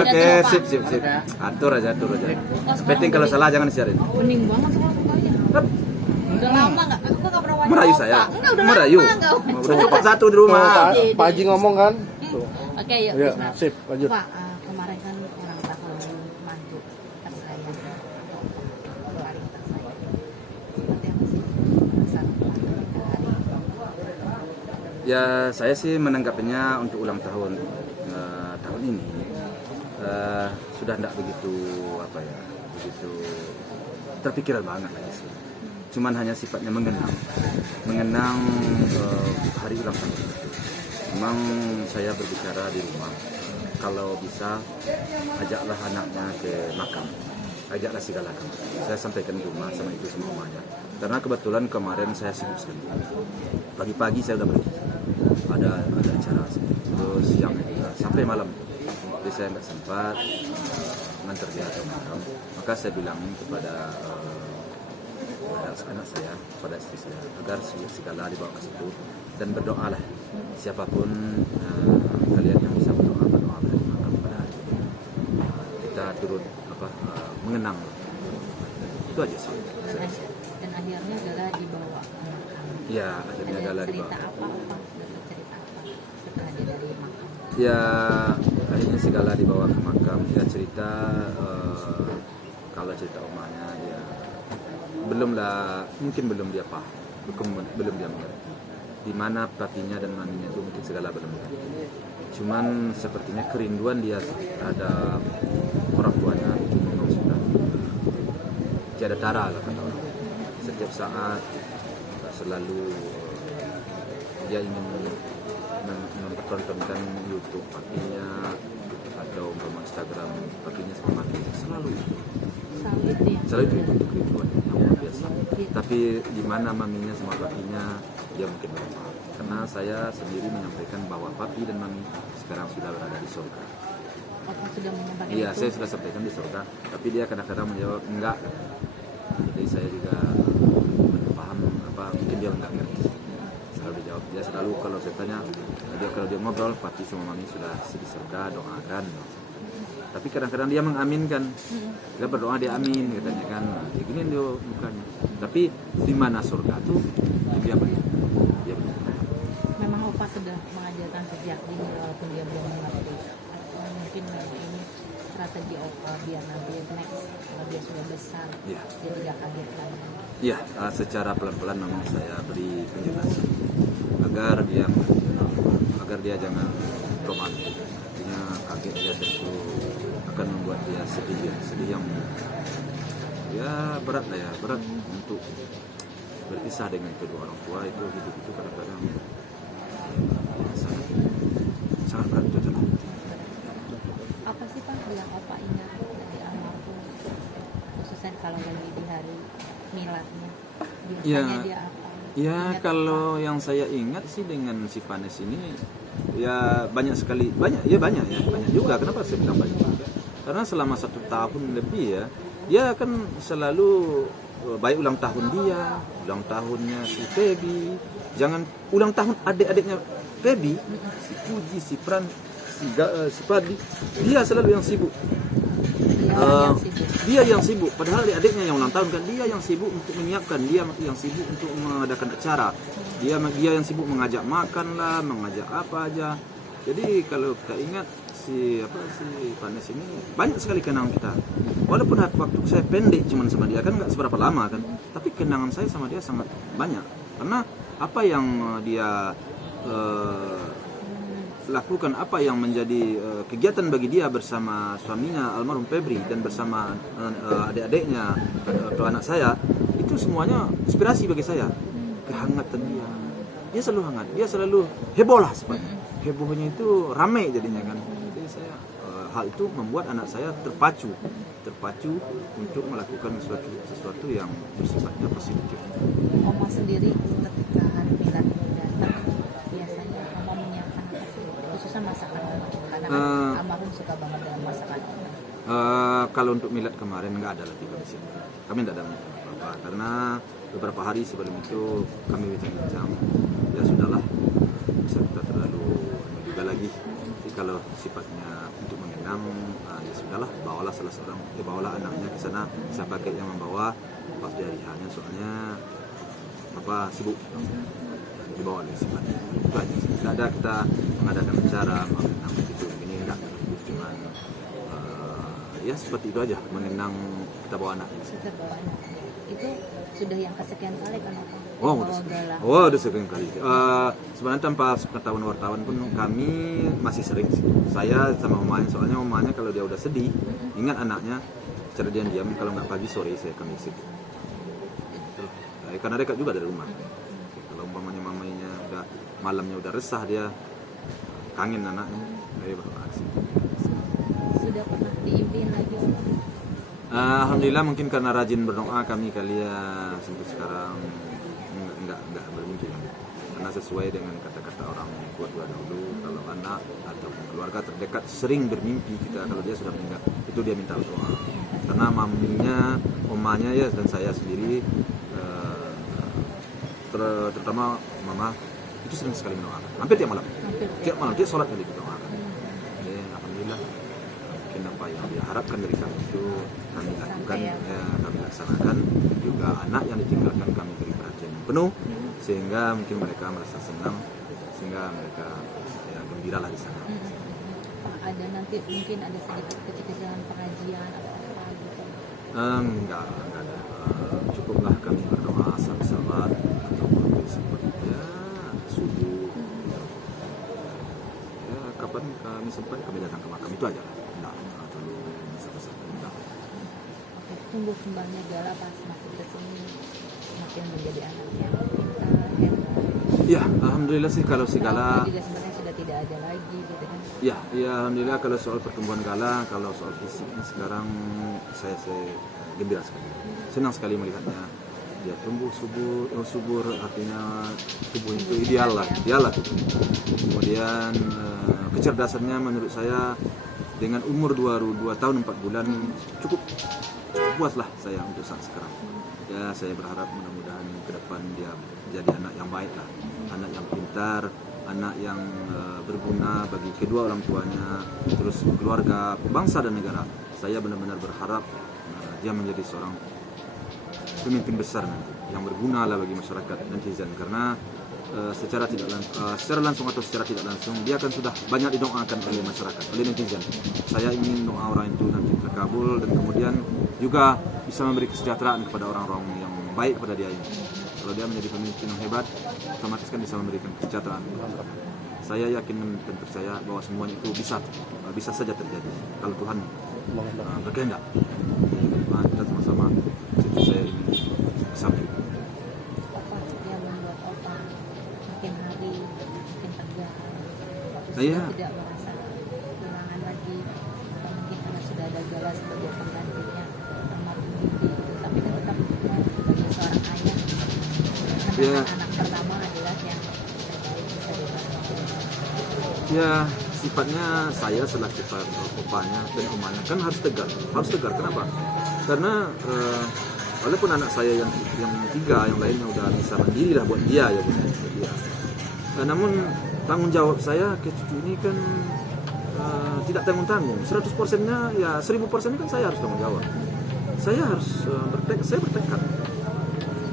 Oke, sip. Atur aja. Penting kalau salah jangan disiarin. Bening banget soalnya mukanya. Udah lama nggak? Aku nggak pernah wajah Merayu opa. saya. Enggak, udah Merayu. lama nggak. Udah cukup satu di rumah. Pak Haji ngomong kan? Tuh. Oke, yuk. Ya, Bismillah. sip, lanjut. Pak, kemarin kan ulang tahun mantu tersayang paling tersayang. Seperti apa sih perasaan mantu kita hari ini? Ya, saya sih menanggapinya untuk ulang tahun tahun ini sudah tidak begitu begitu terpikiran banget lagi sih. Cuman hanya sifatnya mengenang hari ulang tahun itu. Memang saya berbicara di rumah, kalau bisa ajaklah anaknya ke makam, ajaklah segala hal. Saya sampaikan di rumah sama ibu sama omanya. Karena kebetulan kemarin saya sibuk sekali. Pagi-pagi saya udah pergi, ada acara terus siang sampai malam. Jadi saya nggak sempat nganter dia ke makam. Maka saya bilangin kepada anak saya, pada istri saya, agar segala dibawa ke situ dan berdoalah. Siapapun kalian yang bisa berdoa di makam pada hari ini, kita turut mengenang. Itu aja sih. Dan akhirnya Gala dibawa ke makam. Ya, akhirnya Gala dibawa. Cerita apa setelah dia dari makam? Ya, akhirnya segala dibawa ke makam. Ya cerita kalau cerita omanya ya mungkin belum dia paham, belum dia mengerti di mana papinya dan maminya itu mungkin segala belum mengerti. Cuman sepertinya kerinduan dia terhadap orang tuanya itu memang sudah tiada tara lah kata orang. Setiap saat selalu dia ingin mempertontonkan YouTube papinya atau Instagram papinya sama maminya, selalu itu untuk kerinduan yang luar biasa. Tapi di mana maminya sama papinya dia mungkin belum paham. Karena saya sendiri menyampaikan bahwa papi dan mami sekarang sudah berada di surga. Apa sudah menyampaikan? Iya, saya sudah sampaikan di surga. Tapi dia kadang-kadang menjawab enggak. Jadi saya juga belum paham mungkin dia enggak ngerti. Selalu dijawab. Dia selalu kalau saya tanya, kalau dia ngobrol papi sama mami sudah di surga, doakan. Tapi kadang-kadang dia mengaminkan. Dia berdoa dia amin katanya kan. Ya gini dia mukanya. Tapi di mana surga tuh dia belum. Memang Opa sudah mengajarkan sejak dini walaupun dia belum mengerti. Mungkin ini strategi Opa biar nanti next kalau dia sudah besar dia tidak kaget lagi. Ya, secara pelan-pelan memang saya beri penjelasan agar dia jangan trauma. Artinya kaget dia tentu akan membuat dia sedih yang berat untuk berpisah dengan kedua orang tua. Itu hidup itu kadang-kadang sangat berat itu jalan. Apa sih Pak yang Opa ingat dari almarhum, khususnya kalau lagi di hari miladnya biasanya dia apa? Ya kalau yang saya ingat sih dengan si Panes ini ya banyak juga. Kenapa saya bilang banyak juga? Karena selama 1 tahun lebih dia kan selalu baik ulang tahun dia, ulang tahunnya si Feby, jangan ulang tahun adik-adiknya Feby, si Puji, si Pran, si Padi, dia selalu yang sibuk. Dia yang sibuk, padahal adik-adiknya yang ulang tahun kan dia yang sibuk untuk menyiapkan, dia yang sibuk untuk mengadakan acara, dia yang sibuk mengajak makan lah, mengajak apa aja. Jadi kalau kita ingat si Panes ini banyak sekali kenangan kita. Walaupun waktu saya pendek cuman sama dia kan nggak seberapa lama kan, tapi kenangan saya sama dia sangat banyak. Karena apa yang dia lakukan, apa yang menjadi kegiatan bagi dia bersama suaminya almarhum Febri dan bersama adik-adiknya atau anak saya, itu semuanya inspirasi bagi saya. Kehangatan dia selalu hangat, dia selalu heboh lah sebenarnya. Hebohnya itu ramai jadinya kan. Jadi saya hal itu membuat anak saya terpacu untuk melakukan sesuatu yang bersifatnya positif. Oma sendiri ketika hari milad datang biasanya Oma menyiapkan apa sih, khususnya masakan karena almarhum suka banget dengan masakan. Kalau untuk milad kemarin nggak ada lagi kami siap. Kami tidak ada apa-apa karena beberapa hari sebelum itu kami bincang-bincang. Ya sudahlah, bisa kita terlalu juga lagi. Jadi kalau sifatnya untuk mengenang kadang ya sudahlah, bawalah salah seorang, bawalah anaknya ke sana, bisa pakai yang membawa pas di hari hanya, soalnya sibuk, dibawa oleh sifat itu aja. Tidak ada kita mengadakan acara mengenang itu ini, enggak, cuman ya seperti itu aja, mengenang kita bawa anak. Kita bawa anak. Itu sudah yang kesekian kali kan Opa? Udah sekian kali. Sebenarnya tanpa pengetahuan wartawan pun kami masih sering sih. Saya sama mamanya, soalnya mamanya kalau dia udah sedih, ingat anaknya, secara diam-diam kalau nggak pagi sore saya akan isi. Karena dekat juga dari rumah. Kalau umpamanya mamanya udah malamnya udah resah, dia kangen anaknya, saya baru aksi. Sudah pernah diimpiin lagi Opa? Alhamdulillah, mungkin karena rajin berdoa kami sampai sekarang enggak bermimpi lagi. Karena sesuai dengan kata-kata orang tua dahulu, kalau anak atau keluarga terdekat sering bermimpi kita kalau dia sudah meninggal, itu dia minta doa. Karena maminya, omanya ya, dan saya sendiri terutama mama itu sering sekali mendoakan, hampir tiap malam dia sholat kali berdoakan. Jadi alhamdulillah, mungkin apa yang dia harapkan dari kami itu kami lakukan, kami laksanakan. Juga anak yang ditinggalkan kami beri perhatian yang penuh, sehingga mungkin mereka merasa senang, sehingga mereka gembira lah di sana. Ada nanti mungkin ada sedikit kecil-kecilan pengajian atau apa gitu? Enggak ada. Cukuplah kami berdoa sampai salat ataupun seperti subuh. Ya, kapan kami sempat kami datang ke makam itu aja. Enggak terlalu besar-besar. Oke, tumbuh kembangnya Gala pas makin kesini makin menjadi anak yang pintar, hebat. Ya, alhamdulillah sih kalau si Gala juga sebenarnya sudah tidak ada lagi gitu kan. Ya, alhamdulillah kalau soal pertumbuhan Gala, kalau soal fisiknya sekarang saya gembira sekali. Senang sekali melihatnya. Dia tumbuh subur, artinya tubuh itu ideal lah tuh. Kemudian kecerdasannya menurut saya dengan umur 2 tahun 4 bulan cukup puas lah saya untuk saat sekarang. Ya, saya berharap mudah-mudahan ke depan dia jadi anak yang baik lah, anak yang pintar, anak yang berguna bagi kedua orang tuanya, terus keluarga, bangsa dan negara. Saya benar-benar berharap dia menjadi seorang pemimpin besar nanti, yang berguna lah bagi masyarakat netizen, karena secara langsung atau secara tidak langsung dia akan sudah banyak didoakan oleh masyarakat, oleh netizen. Saya ingin doa orang itu nanti terkabul dan kemudian juga bisa memberi kesejahteraan kepada orang-orang yang baik kepada dia ini. Kalau dia menjadi pemimpin yang hebat, otomatis kan bisa memberikan kesejahteraan. Saya yakin dan percaya bahwa semuanya itu bisa saja terjadi kalau Tuhan berkehendak. Kita sama-sama, cucu saya ini sampai. Apa yang membuat Opa makin hari makin tegar? Iya. Tidak merasa kehilangan lagi, atau mungkin karena sudah ada Gala sebagai penggantinya almarhum Bibi gitu. Tapi kan tetap sebagai seorang ayah, karena anak pertama adalah yang terbaik, bisa dibilang. Ya, sifatnya saya selaku opanya dan omanya kan harus tegar. Kenapa? Karena walaupun anak saya yang 3, yang lainnya udah bisa mandiri lah buat dia. Namun tanggung jawab saya ke cucu ini kan tidak tanggung-tanggung. 100%-nya ya 1000%-nya kan saya harus tanggung jawab. Saya harus bertekad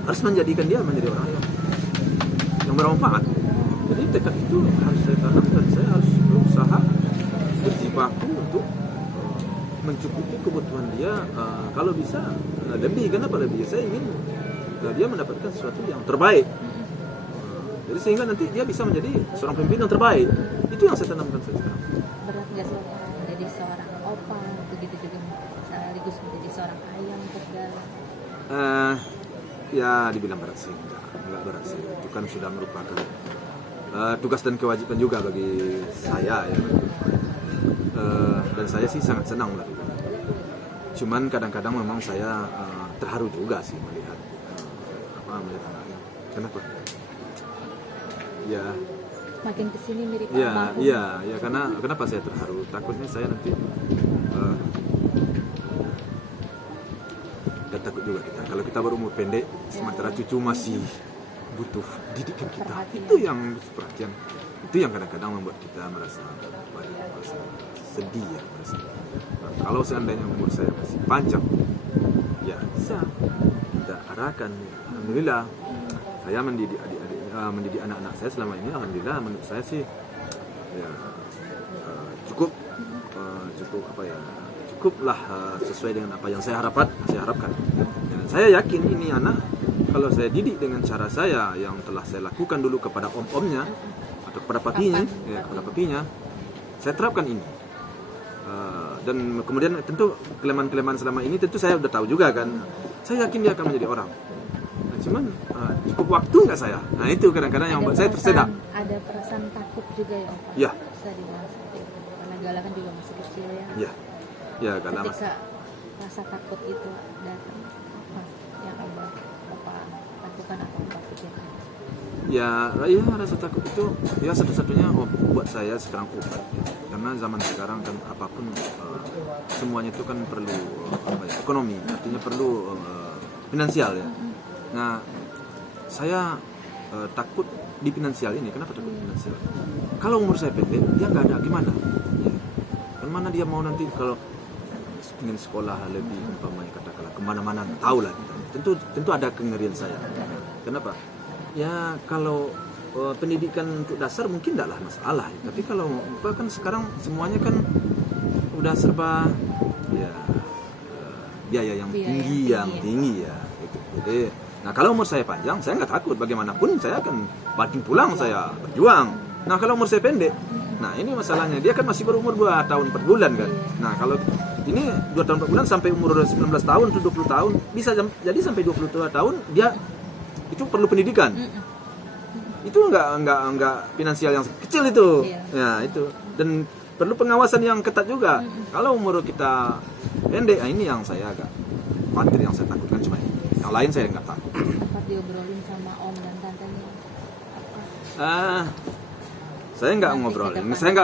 harus menjadikan dia menjadi orang yang bermanfaat. Jadi tekad itu harus saya tanam dan saya harus berusaha berjibaku untuk mencukupi kebutuhan dia, kalau bisa lebih. Kenapa lebih? Saya ingin dia mendapatkan sesuatu yang terbaik. Jadi sehingga nanti dia bisa menjadi seorang pemimpin yang terbaik. Itu yang saya tanamkan sekarang. Berat nggak sih menjadi seorang opa, begitu juga sekaligus menjadi seorang ayah untuk Gala? Ya dibilang berat sih, enggak berat sih. Itu kan sudah merupakan tugas dan kewajiban juga bagi saya ya. Dan saya sih sangat senang melakukan. Cuman kadang-kadang memang saya terharu juga sih melihat anaknya. Kenapa? Ya. Makin kesini mirip almarhum. Ya, karena kenapa saya terharu? Takutnya saya nanti dan takut juga kita. Kalau kita berumur pendek, sementara cucu masih butuh didikan kita. Itu yang perhatian. Itu yang kadang-kadang membuat kita merasa sedih ya, kalau seandainya umur saya masih panjang, ya bisa kita arahkan. Alhamdulillah saya mendidik mendidik anak-anak saya selama ini, alhamdulillah menurut saya sih ya cukuplah sesuai dengan apa yang saya harapkan. Ya, saya yakin ini anak kalau saya didik dengan cara saya yang telah saya lakukan dulu kepada om-omnya atau kepada papinya, saya terapkan ini. Dan kemudian tentu kelemahan-kelemahan selama ini tentu saya udah tahu juga kan. Saya yakin dia akan menjadi orang. Nah, cuman cukup waktu nggak saya? Nah itu kadang-kadang yang membuat saya tersedak. Ada perasaan takut juga ya Opa? Ya. Bisa dibilang seperti itu. Karena Gala kan juga masih kecil ya. Ya. Ya Gala Ketika rasa takut itu datang, apa yang Opa lakukan atau Opa pikirkan? Ya rasa takut itu ya satu-satunya buat saya sekarang obat. Karena zaman sekarang kan apapun semuanya itu kan perlu ekonomi, artinya perlu finansial ya. Nah saya takut di finansial ini. Kenapa takut di finansial? Kalau umur saya pendek, dia nggak ada gimana? Ya. Kemana dia mau nanti kalau ingin sekolah lebih umpamanya katakanlah kemana-mana tahu lah. Tentu ada kengerian saya. Kenapa? Ya kalau pendidikan untuk dasar mungkin tidaklah masalah, tapi kalau kan sekarang semuanya kan udah serba ya biaya yang tinggi ya gitu. Jadi nah kalau umur saya panjang saya nggak takut, bagaimanapun saya akan banting tulang, saya berjuang. Nah kalau umur saya pendek, nah ini masalahnya dia kan masih berumur 2 tahun 4 bulan kan. Nah kalau ini 2 tahun 4 bulan sampai umur 19 tahun atau 20 tahun bisa jadi sampai 22 tahun dia itu perlu pendidikan. Itu enggak finansial yang kecil itu. Ya, itu. Dan perlu pengawasan yang ketat juga. Kalau umur kita pendek, ini yang saya agak khawatir, yang saya takutkan cuma ini. Yang lain saya enggak takut. Sempat diobrolin sama om dan tantenya apa? Saya enggak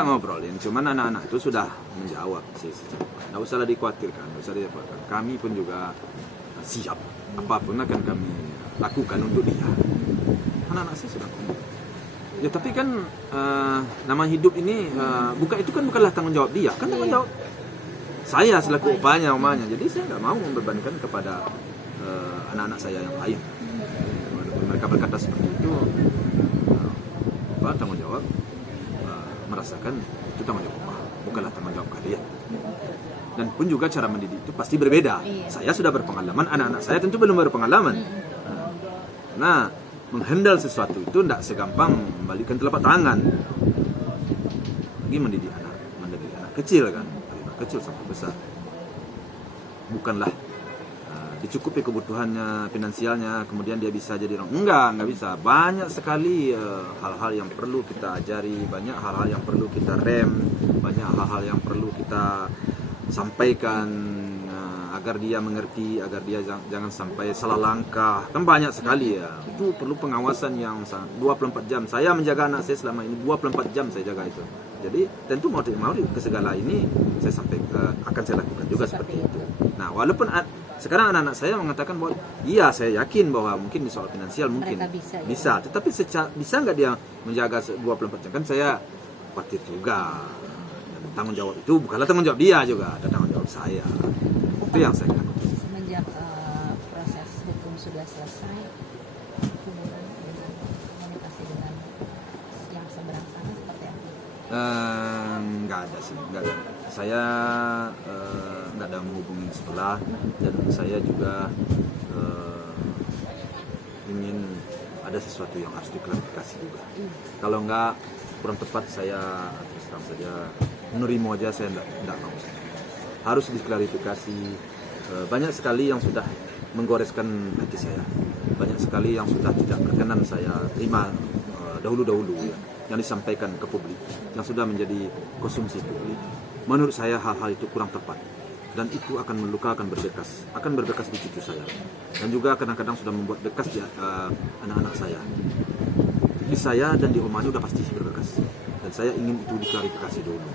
ngobrolin. Cuman anak-anak itu sudah menjawab sih. Enggak usahlah dikhawatirkan, enggak usah dikhawatirkan. Kami pun juga siap. Apapun akan kami lakukan untuk dia. Anak-anak saya sudah. Ya tapi kan nama hidup ini bukanlah tanggung jawab dia, kan tanggung jawab saya selaku opanya, omanya. Jadi saya nggak mau membebankan kepada anak-anak saya yang lain. Walaupun mereka berkata seperti itu, tanggung jawab merasakan itu tanggung jawab opa, bukanlah tanggung jawab kalian. Dan pun juga cara mendidik itu pasti berbeda. Saya sudah berpengalaman, anak-anak saya tentu belum berpengalaman. Nah, menghandle sesuatu itu tidak segampang membalikkan telapak tangan. Lagi mendidik anak kecil kan, dari kecil sampai besar. Bukanlah dicukupi kebutuhannya finansialnya, kemudian dia bisa jadi orang. Enggak bisa. Banyak sekali hal-hal yang perlu kita ajari, banyak hal-hal yang perlu kita rem, banyak hal-hal yang perlu kita sampaikan agar dia mengerti, agar dia jangan sampai salah langkah. Kan banyak sekali ya. Itu perlu pengawasan yang 24 jam. Saya menjaga anak saya selama ini 24 jam saya jaga itu. Jadi tentu mau ke segala ini saya akan saya lakukan juga seperti itu. Nah, walaupun sekarang anak-anak saya mengatakan bahwa iya saya yakin bahwa mungkin di soal finansial mungkin bisa. Tetapi bisa nggak dia menjaga 24 jam? Kan saya khawatir juga. Dan tanggung jawab itu bukanlah tanggung jawab dia juga, ada tanggung jawab saya. Itu yang saya lakukan. Semenjak proses hukum sudah selesai, hubungan dengan komunikasi dengan yang seberang sana seperti apa? Nggak ada sih, nggak ada. Saya nggak ada menghubungi sebelah, dan saya juga ingin ada sesuatu yang harus diklarifikasi juga. Kalau nggak, kurang tepat saya terus terang saja menerima aja, saya nggak mau. Harus diklarifikasi. Banyak sekali yang sudah menggoreskan hati saya, banyak sekali yang sudah tidak berkenan saya terima dahulu ya, yang disampaikan ke publik, yang sudah menjadi konsumsi publik. Menurut saya hal-hal itu kurang tepat, dan itu akan melukakan akan berbekas di cucu saya, dan juga kadang-kadang sudah membuat bekas di anak-anak saya. Di saya dan di omanya udah pasti berbekas, dan saya ingin itu diklarifikasi dulu.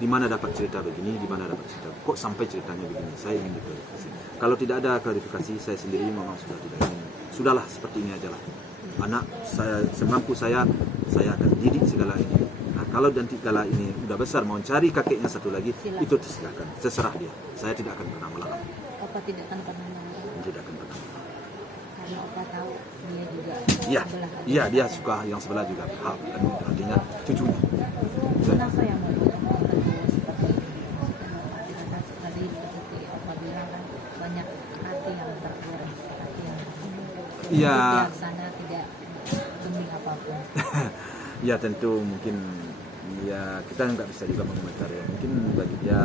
Di mana dapat cerita begini, di mana dapat cerita, kok sampai ceritanya begini, saya ingin diklarifikasi. Kalau tidak ada klarifikasi, saya sendiri memang sudah tidak ingin. Sudahlah, seperti ini aja lah. anak saya semampu saya akan didik segala ini. Nah, kalau nanti kala ini udah besar mau cari kakeknya satu lagi, Silakan. itu silakan, terserah dia. Saya tidak akan pernah melarang. Opa tidak akan pernah melarang. Tidak akan pernah. Karena Opa tahu dia juga Iya, sebelah iya hati. dia suka yang sebelah juga. Artinya cucunya. Kenapa yang membuat Opa itu seperti ini? Maksudnya tadi seperti Opa bilang kan banyak hati yang terkurang, hati yang Iya. bijaksana, tidak demi apapun. Ya tentu mungkin ya kita nggak bisa juga mengomentari ya. Mungkin bagi dia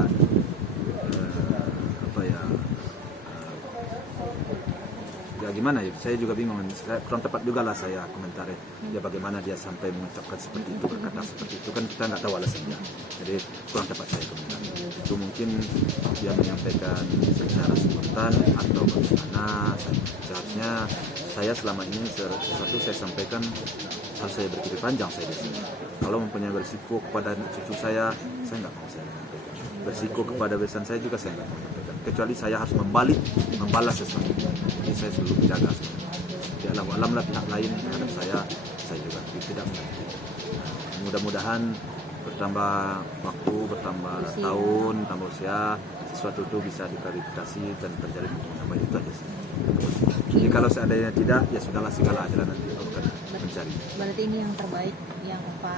apa ya ya gimana ya, saya juga bingung. Kurang tepat juga lah saya komentari ya bagaimana dia sampai mengucapkan seperti itu, berkata seperti itu, kan kita nggak tahu alasannya. Jadi kurang tepat saya komentari. Itu mungkin dia menyampaikan secara spontan atau bagaimana. Seharusnya saya selama ini sesuatu saya sampaikan harus saya berpikir panjang saya di sini. Kalau mempunyai berisiko kepada anak cucu saya nggak mau saya menyampaikan. Berisiko kepada besan saya juga saya nggak mau menyampaikan. Kecuali saya harus membalas sesuatu. Jadi saya selalu menjaga. Di alam lah pihak lain terhadap saya juga tidak mengerti. Nah, mudah-mudahan bertambah waktu, bertambah usia. tahun, tambah usia, sesuatu itu bisa diklarifikasi dan terjadi dengan baik, itu aja sih. Jadi kalau seandainya tidak, ya sudahlah segala jalan nanti akan mencari. Berarti ini yang terbaik yang Opa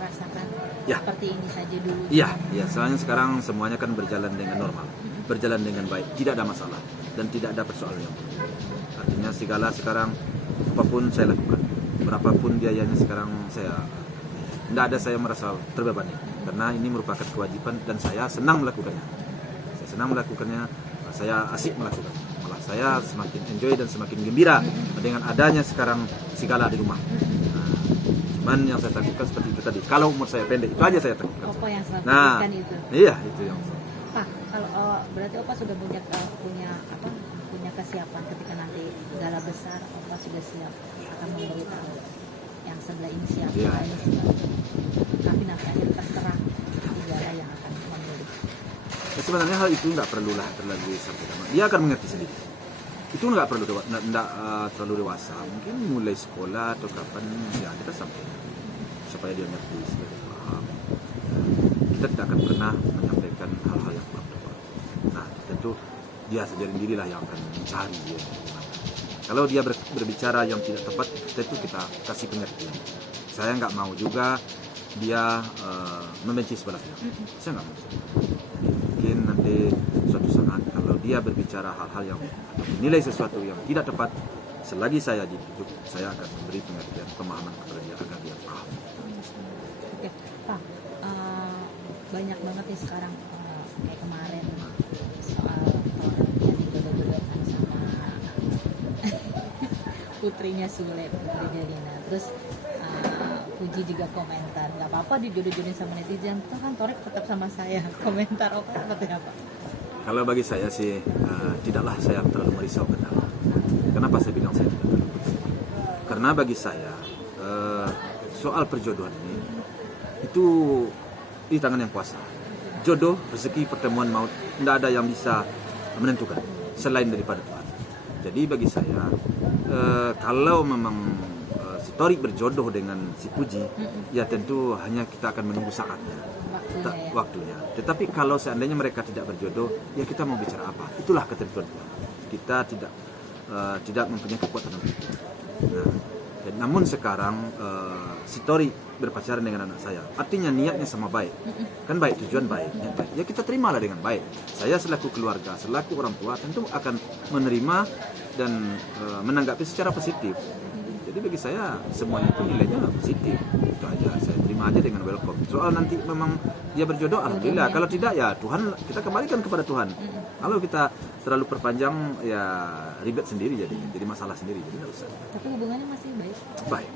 rasakan. Ya. Seperti ini saja dulu. Iya, soalnya sekarang semuanya kan berjalan dengan normal, berjalan dengan baik, tidak ada masalah dan tidak ada persoalan yang buruk. Artinya segala sekarang apapun saya lakukan, berapapun biayanya sekarang tidak ada saya merasa terbebani karena ini merupakan kewajiban dan saya senang melakukannya. Saya asik melakukannya. Malah saya semakin enjoy dan semakin gembira dengan adanya sekarang segala di rumah. Nah, cuman yang saya takutkan seperti itu tadi. Kalau umur saya pendek, itu aja saya takutkan. Opa yang selalu Nah, pikirkan itu. iya itu yang. Pak, kalau berarti Opa sudah punya kesiapan ketika nanti gala besar, Opa sudah siap akan memberitahu yang sebelah ini siapa, Iya. ini siapa. Tapi nanti akhir terserah negara yang akan memilih. Ya, sebenarnya hal itu nggak perlulah terlalu disampaikan. Dia akan mengerti sendiri. Itu nggak perlu terlalu dewasa. Mungkin mulai sekolah atau kapan ya kita sampaikan supaya dia mengerti, supaya dia paham. Kita tidak akan pernah menyampaikan hal-hal yang kurang tepat. Nah, tentu dia sendiri lah yang akan mencari dia. Kalau dia berbicara yang tidak tepat, tentu kita kasih pengertian. Saya nggak mau juga dia membenci sebelah pihak. Saya nggak mau. Mungkin nanti suatu saat kalau dia berbicara hal-hal yang atau menilai sesuatu yang tidak tepat, selagi saya ditunjuk, saya akan memberi pengertian, pemahaman kepada dia agar dia paham. Oke, Pak, banyak banget nih sekarang kayak kemarin soal yang dijodoh-jodohkan sama putrinya Sule, Putri Jalina. Terus Puji juga komentar, nggak apa-apa dijodoh-jodohin sama netizen, itu kan Torik tetap sama saya. Komentar Opa seperti apa? Kalau bagi saya sih tidaklah saya terlalu merisaukan hal. Kenapa saya bilang saya tidak terlalu merisau? Karena bagi saya soal perjodohan ini itu di tangan yang kuasa. Jodoh, rezeki, pertemuan maut, tidak ada yang bisa menentukan selain daripada Tuhan. Jadi bagi saya kalau memang si Torik berjodoh dengan si Puji, ya tentu hanya kita akan menunggu saatnya, waktunya. Tetapi kalau seandainya mereka tidak berjodoh, ya kita mau bicara apa? Itulah ketentuan Tuhan. Kita tidak mempunyai kekuatan untuk itu. Nah, namun sekarang si Torik berpacaran dengan anak saya, artinya niatnya sama baik, kan baik, tujuan baik, niat baik. Ya kita terimalah dengan baik. Saya selaku keluarga, selaku orang tua tentu akan menerima dan menanggapi secara positif. Jadi bagi saya semuanya itu nilainya positif. Itu aja, saya terima aja dengan welcome. Soal nanti memang dia berjodoh, alhamdulillah. Kalau tidak ya Tuhan, kita kembalikan kepada Tuhan. Kalau kita terlalu perpanjang ya ribet sendiri jadi masalah sendiri, jadi tidak usah. Tapi hubungannya masih baik.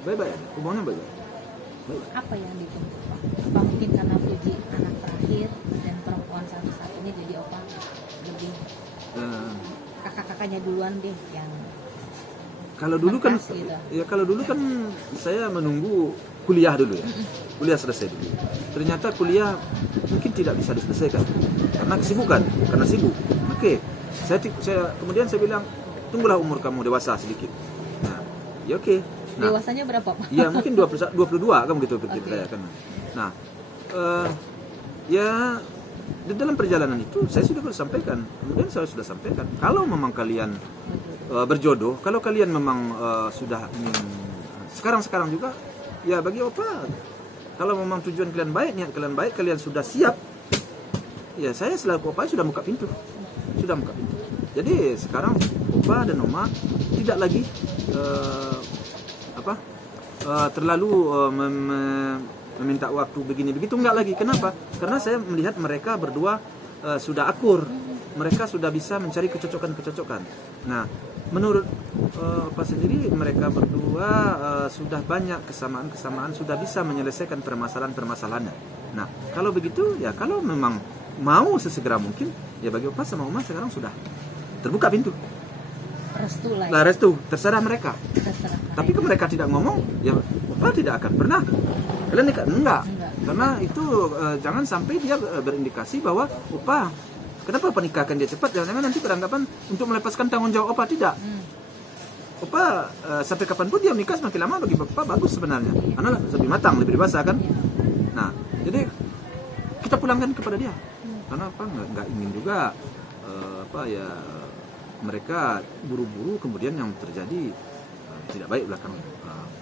Baik aja. Hubungannya baik. Apa yang ditunggu Pak? Apa mungkin karena Puji anak terakhir dan perempuan satu-satunya, jadi Opa lebih kakak-kakaknya duluan deh yang kalau dulu kan Mentas gitu. ya kalau dulu kan saya menunggu kuliah dulu ya. Kuliah selesai dulu. Ternyata kuliah mungkin tidak bisa diselesaikan karena kesibukan, karena sibuk. Oke. Kemudian saya bilang, tunggulah umur kamu dewasa sedikit. Nah, ya oke. Nah, Dewasanya berapa, Pak? ya mungkin 22 kan begitu kita Oke. ya kan. Nah, ya di dalam perjalanan itu saya sudah sampaikan, kemudian saya sudah sampaikan, kalau memang kalian berjodoh, kalau kalian memang sudah sekarang juga, ya bagi Opa, kalau memang tujuan kalian baik, niat kalian baik, kalian sudah siap, ya saya selaku Opa sudah buka pintu. Jadi sekarang Opa dan Oma tidak lagi terlalu meminta waktu begini begitu, enggak lagi. Kenapa? Karena saya melihat mereka berdua sudah akur, mereka sudah bisa mencari kecocokan. Nah, menurut Opa sendiri, mereka berdua sudah banyak kesamaan, sudah bisa menyelesaikan permasalahannya. Nah, kalau begitu ya, kalau memang mau sesegera mungkin, ya bagi Opa sama Oma sekarang sudah terbuka pintu. Restu lah. Lah restu, terserah mereka. Terserah. Tapi kalau mereka tidak ngomong, ya Opa tidak akan pernah. Kalian nikah? Enggak. Karena itu jangan sampai dia berindikasi bahwa Opa, kenapa Opa nikahkan dia cepat? Jangan nanti beranggapan untuk melepaskan tanggung jawab Opa, tidak. Opa sampai kapanpun dia nikah semakin lama bagi Bapak bagus sebenarnya. Karena lebih matang, lebih dewasa kan. Nah, jadi kita pulangkan kepada dia. Karena apa? Nggak ingin juga mereka buru-buru kemudian yang terjadi tidak baik belakang.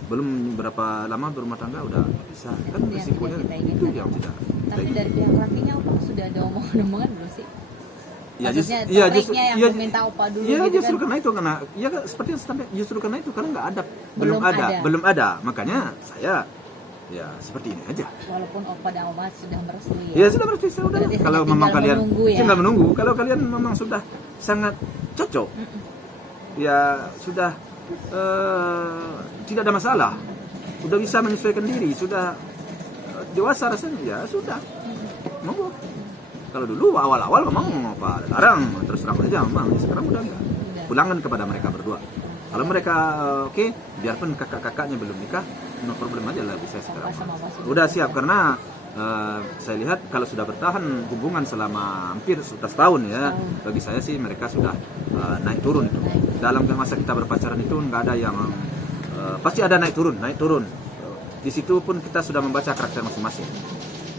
Belum berapa lama berumah tangga udah bisa kan, risikonya itu yang tidak. Tapi dari pihak lakinya Opa sudah ada omongan belum sih? Ya, Maksudnya justru yang meminta Opa dulu ya, gitu justru kan? karena itu, karena ya seperti yang sampai, justru karena itu, karena nggak ada, Belum ada, makanya saya ya seperti ini aja. Walaupun Opa dan Oma sudah merestui Ya sudah berarti sudah. Berarti Kalau hanya memang tinggal kalian menunggu ya? tinggal menunggu, kalau kalian memang sudah sangat cocok, ya sudah tidak ada masalah, sudah bisa menyesuaikan diri, sudah dewasa rasanya, ya sudah, monggo. Kalau dulu awal-awal memang apa larang, terus terang aja memang, sekarang udah enggak. Pulangkan kepada mereka berdua. Kalau mereka oke, biarpun kakak-kakaknya belum nikah, no problem aja lah, bisa sekarang. Udah siap, karena saya lihat kalau sudah bertahan hubungan selama hampir 11 tahun ya, bagi saya sih mereka sudah naik turun itu. Dalam masa kita berpacaran itu nggak ada yang pasti ada naik turun. Di situ pun kita sudah membaca karakter masing-masing.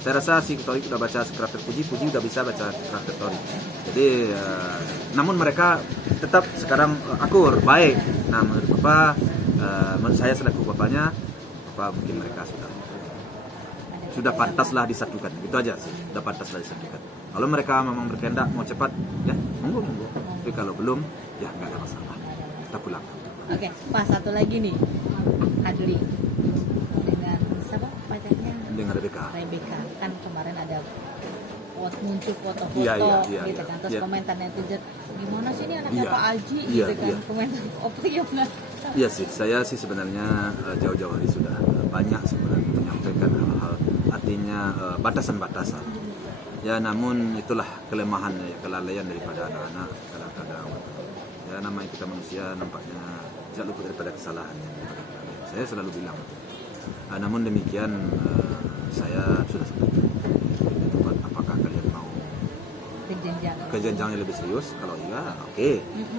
Saya rasa si Tori udah baca karakter Puji udah bisa baca karakter Tori. Jadi namun mereka tetap sekarang akur, baik. Nah, menurut Bapak, menurut saya selaku bapaknya, Bapak mungkin mereka sudah pantaslah disatukan. Itu aja sih, sudah pantaslah disatukan. Kalau mereka memang berkehendak mau cepat, ya monggo. Tapi kalau belum, ya nggak ada masalah. Kita pulang. Oke, Pak, satu lagi nih, Adli dengan siapa pacarnya? Dengan Rebecca. Kan kemarin ada muncul foto-foto Iya, gitu kan, terus iya. komentar netizen, gimana sih ini anaknya Iya, Pak Aji iya, gitu kan, iya. komentar Opa gimana? Iya sih, saya sih sebenarnya jauh-jauh hari sudah banyak sebenarnya menyampaikan hal-hal, artinya batasan-batasan. Ya namun itulah kelemahan, kelalaian daripada anak-anak kadang-kadang. Ya namanya kita manusia nampaknya tidak luput daripada kesalahan. Saya selalu bilang. Namun demikian saya sudah sampaikan. Apakah kalian mau ke jenjang yang lebih serius? Kalau iya, oke.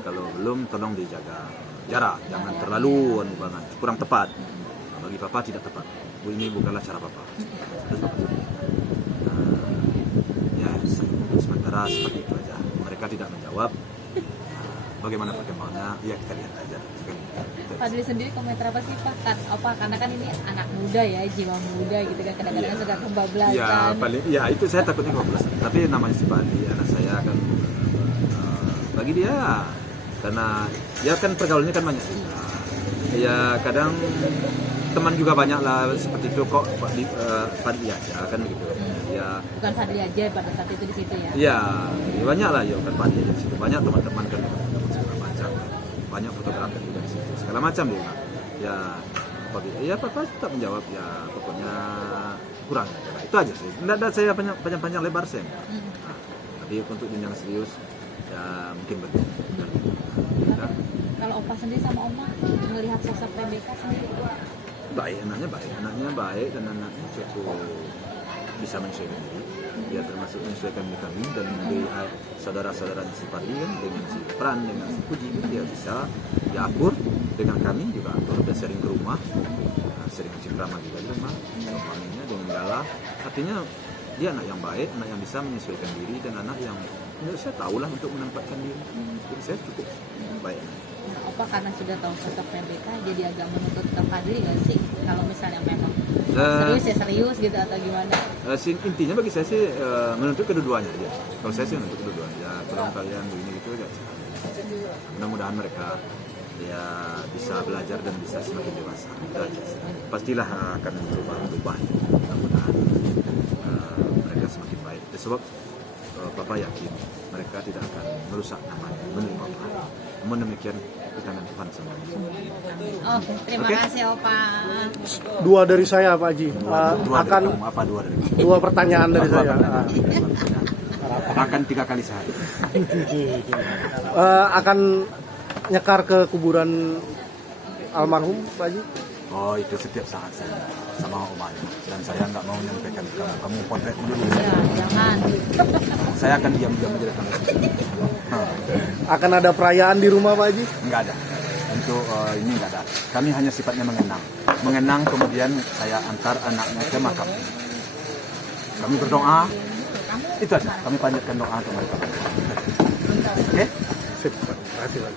Kalau belum, tolong dijaga jarak, jangan terlalu banget, kurang tepat. Bagi Papa tidak tepat. Ini bukanlah cara Papa. Terus Papa ya sementara seperti itu aja. Mereka tidak menjawab. Bagaimana perkembangannya? Ya kita lihat aja. Fadli sendiri komentar apa sih Pak? Karena kan ini anak muda ya, jiwa muda gitu kan, kadang-kadang suka kebablasan. Ya itu saya takutnya kebablasan. Tapi namanya si Fadli, anak saya kan bagi dia, karena ya kan pergaulannya kan banyak juga. Ya kadang teman juga banyak lah seperti itu kok, Fadli aja kan gitu. Ya bukan Fadli aja pada saat itu di situ ya. Ya banyak lah, ya bukan Fadli aja di situ. Banyak teman-teman kan segala macam. Banyak fotografer juga di situ. Segala macam dia. Ya Papa tetap menjawab, ya pokoknya kurang aja. Itu aja sih. Tidak ada saya panjang-panjang lebar saya. Nah, tapi untuk jenjang serius ya mungkin betul. Kalau Opa sendiri sama Oma melihat sosok Rebecca sendiri? Anaknya baik dan anaknya cukup bisa menyesuaikan diri. Dia termasuk menyesuaikan diri kami, dan saudara-saudara si Pardi kan, dengan si Pran, dengan si Puji, dia bisa ya akur dengan kami juga akur, dan sering ke rumah, sering ceramah juga di rumah, suaminya dengan Gala. Artinya dia anak yang baik, anak yang bisa menyesuaikan diri, dan anak yang menurut saya tahulah untuk menempatkan diri. Jadi saya cukup baik. Nah, Opa karena sudah tahu sosok PBK jadi agak menuntut ke Fadli nggak sih? Kalau misalnya memang serius ya serius gitu atau gimana? Intinya bagi saya sih menuntut kedua-duanya aja. Kalau saya sih menuntut kedua-duanya. Ya, tolong kalian begini gitu aja. Mudah-mudahan mereka ya bisa belajar dan bisa semakin dewasa. Dan pastilah akan berubah. Mudah-mudahan mereka semakin baik. Sebab Papa yakin mereka tidak akan merusak namanya menurut Papa. Namun demikian kita dengan Tuhan semuanya. Oke, terima kasih Opa. Dua dari saya Pak Haji. Dua Pertanyaan dari saya. Akan 3 kali sehari. Akan nyekar ke kuburan almarhum Pak Haji? Oh, itu setiap saat saya sama Omanya, dan saya nggak mau menyampaikan ke kamu potret dulu. Ya, jangan. Saya akan diam-diam aja datang. Akan ada perayaan di rumah Pak Haji? Nggak ada. Untuk ini nggak ada. Kami hanya sifatnya mengenang, kemudian saya antar anaknya ke makam. Kami berdoa, itu aja. Kami panjatkan doa untuk mereka. Oke? Sip, Pak. Terima kasih Pak.